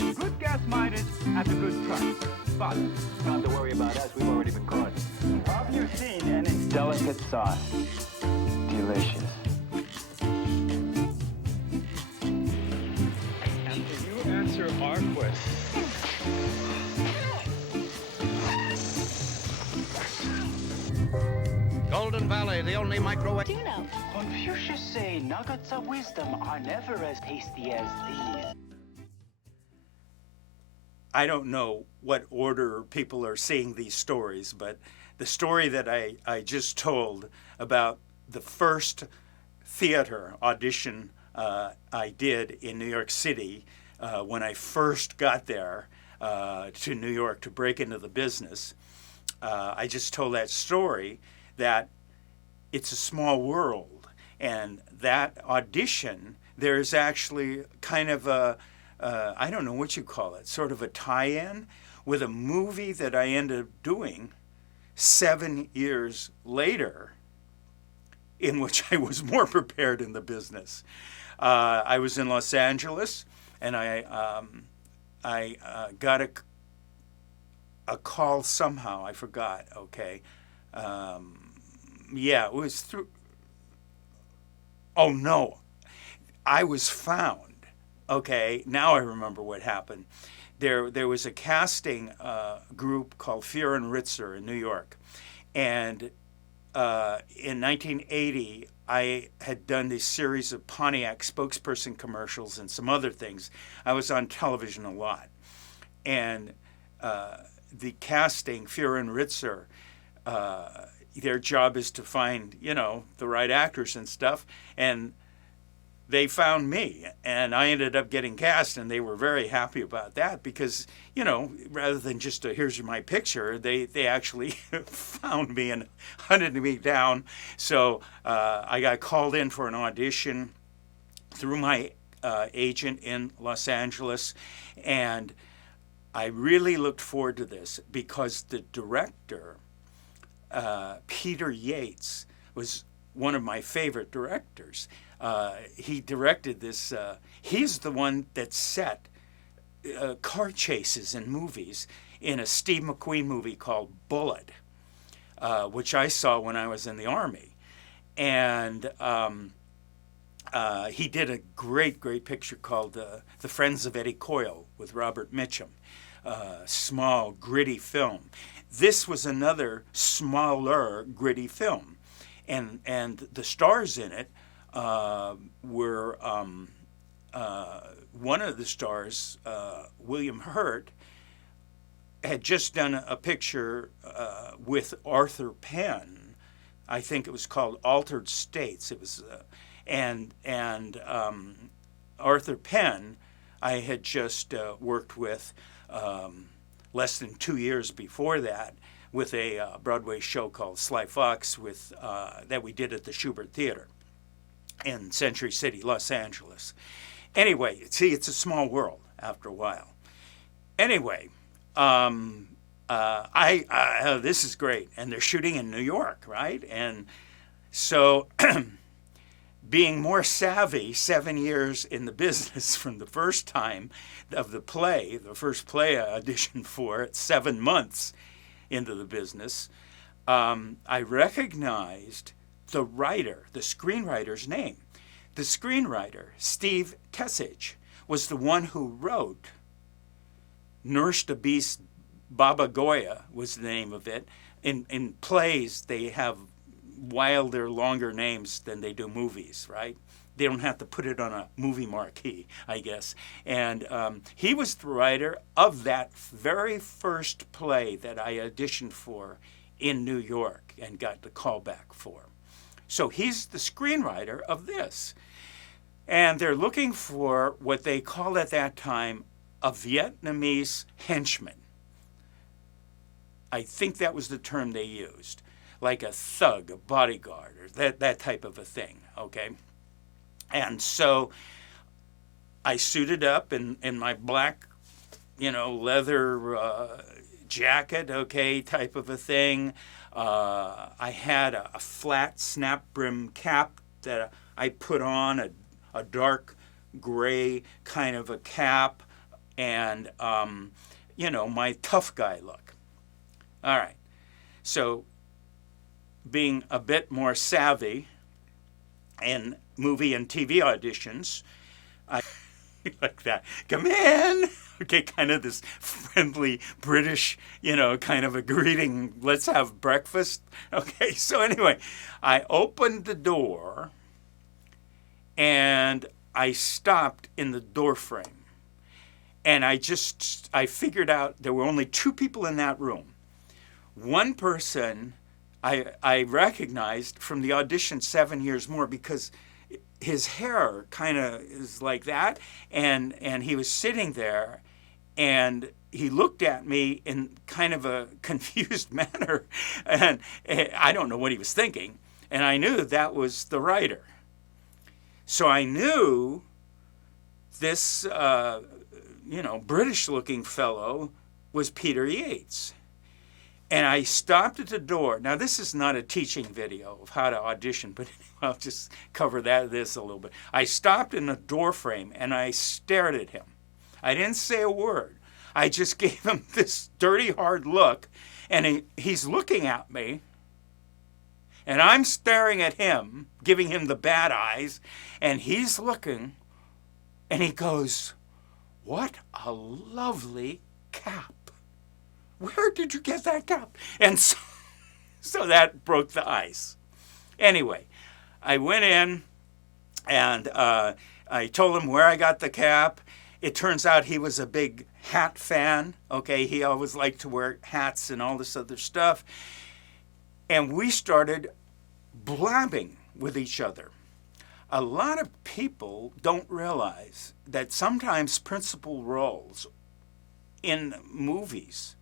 Good gas miners at a good price. But not to worry about us, we've already been caught. have you seen any Delicate sauce. Delicious. And can you answer our question? Golden Valley, the only microwave. Do you know? Confucius say nuggets of wisdom are never as tasty as these. I don't know what order people are seeing these stories, but the story that I just told about the first theater audition I did in New York City when I first got there to New York to break into the business, I just told that story that it's a small world. And that audition, there's actually kind of a, I don't know what you call it, sort of a tie-in with a movie that I ended up doing 7 years later, in which I was more prepared in the business. I was in Los Angeles, and I got a call somehow. I forgot. Okay, yeah, it was through. Oh no, I was found. Okay, now I remember what happened. There was a casting group called Fear and Ritzer in New York, and in 1980, I had done this series of Pontiac spokesperson commercials and some other things. I was on television a lot, and the casting, Fear and Ritzer, their job is to find, the right actors and stuff, and they found me, and I ended up getting cast, and they were very happy about that because, rather than just here's my picture, they actually found me and hunted me down. So I got called in for an audition through my agent in Los Angeles, and I really looked forward to this because the director, Peter Yates, was one of my favorite directors. He directed this, he's the one that set car chases in movies in a Steve McQueen movie called Bullit, which I saw when I was in the Army. And he did a great picture called The Friends of Eddie Coyle with Robert Mitchum, small, gritty film. This was another smaller, gritty film. And the stars in it were one of the stars, William Hurt, had just done a picture with Arthur Penn. I think it was called Altered States. It was, and Arthur Penn, I had just worked with less than 2 years before that with a Broadway show called Sly Fox with that we did at the Shubert Theater in Century City, Los Angeles. Anyway, see, it's a small world after a while. Anyway, this is great, and they're shooting in New York, right? And so, being more savvy, 7 years in the business from the first time of the first play I auditioned for, at 7 months into the business, I recognized the screenwriter's name. The screenwriter, Steve Kesich, was the one who wrote Nurse the Beast, Baba Goya was the name of it. In plays, they have wilder, longer names than they do movies, right? They don't have to put it on a movie marquee, I guess. And he was the writer of that very first play that I auditioned for in New York and got the call back for. So he's the screenwriter of this. And they're looking for what they called at that time a Vietnamese henchman. I think that was the term they used, like a thug, a bodyguard, or that type of a thing, okay? And so I suited up in my black, leather jacket, okay, type of a thing. I had a flat snap brim cap that I put on, a dark gray kind of a cap, and my tough guy look. All right. So being a bit more savvy in movie and TV auditions, I like that. Come in. Okay, kind of this friendly British, kind of a greeting. Let's have breakfast. Okay, so anyway, I opened the door and I stopped in the door frame. And I figured out there were only two people in that room. One person I recognized from the audition 7 years more because his hair kind of is like that, and he was sitting there, and he looked at me in kind of a confused manner, and I don't know what he was thinking, and I knew that was the writer. So I knew this, British-looking fellow was Peter Yates. And I stopped at the door. Now, this is not a teaching video of how to audition, but I'll just cover this a little bit. I stopped in the door frame, and I stared at him. I didn't say a word. I just gave him this dirty, hard look, and he's looking at me, and I'm staring at him, giving him the bad eyes, and he's looking, and he goes, "What a lovely cap. Where did you get that cap?" And so that broke the ice. Anyway, I went in and I told him where I got the cap. It turns out he was a big hat fan. Okay, he always liked to wear hats and all this other stuff. And we started blabbing with each other. A lot of people don't realize that sometimes principal roles in movies,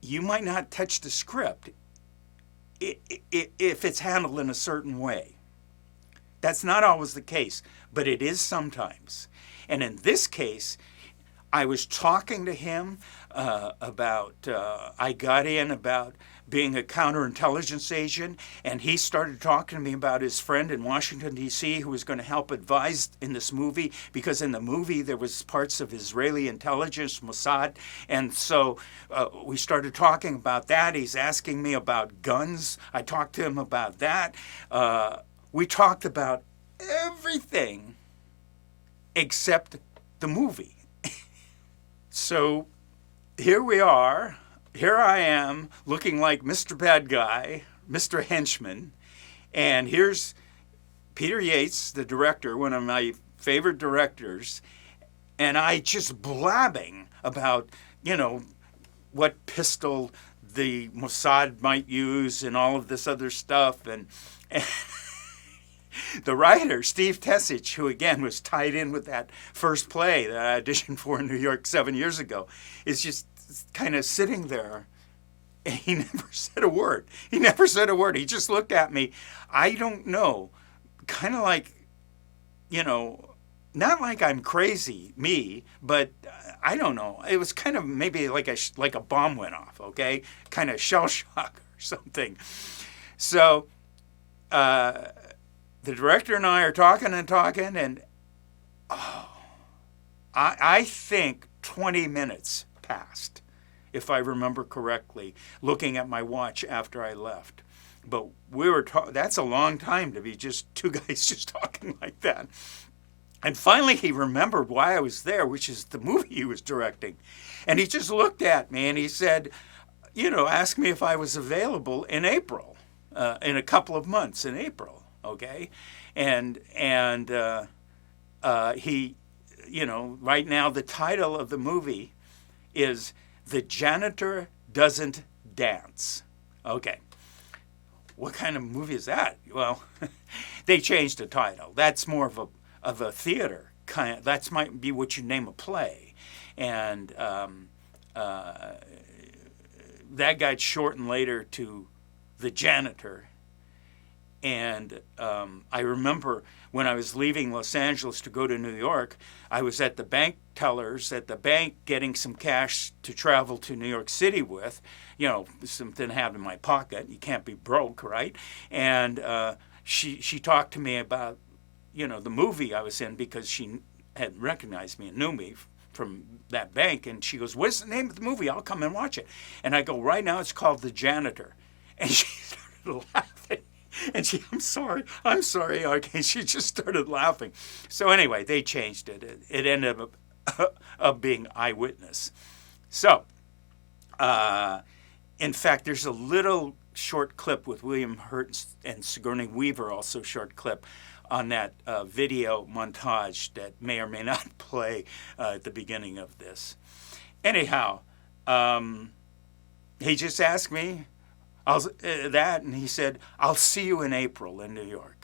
you might not touch the script if it's handled in a certain way. That's not always the case, but it is sometimes. And in this case, I was talking to him about, I got in about being a counterintelligence agent, and he started talking to me about his friend in Washington, D.C., who was going to help advise in this movie, because in the movie there was parts of Israeli intelligence, Mossad, and so we started talking about that. He's asking me about guns. I talked to him about that. We talked about everything except the movie. So here we are. Here I am, looking like Mr. Bad Guy, Mr. Henchman, and here's Peter Yates, the director, one of my favorite directors, and I just blabbing about, what pistol the Mossad might use and all of this other stuff, and the writer, Steve Tessich, who again was tied in with that first play that I auditioned for in New York 7 years ago, is just kind of sitting there, and he never said a word. He never said a word. He just looked at me. I don't know, kind of like, not like I'm crazy, me, but I don't know. It was kind of maybe like a bomb went off, okay? Kind of shell shock or something. So the director and I are talking, and I think 20 minutes passed, if I remember correctly, looking at my watch after I left. But we were that's a long time to be just two guys just talking like that. And finally he remembered why I was there, which is the movie he was directing. And he just looked at me and he said, asked me if I was available in April, in a couple of months in April, okay? And he, right now the title of the movie is The Janitor Doesn't Dance. Okay. What kind of movie is that? Well, they changed the title. That's more of a theater kind of, that might be what you name a play. And that got shortened later to The Janitor. And I remember when I was leaving Los Angeles to go to New York, I was at the bank tellers at the bank getting some cash to travel to New York City with, something to have in my pocket. You can't be broke, right? And she talked to me about, the movie I was in, because had recognized me and knew me from that bank, and she goes, "What's the name of the movie? I'll come and watch it." And I go, "Right now it's called The Janitor." And she started laughing. And I'm sorry. Okay, she just started laughing. So anyway, they changed it. It ended up being Eyewitness. So, in fact, there's a little short clip with William Hurt and Sigourney Weaver, also short clip, on that video montage that may or may not play at the beginning of this. Anyhow, he just asked me and he said, "I'll see you in April in New York."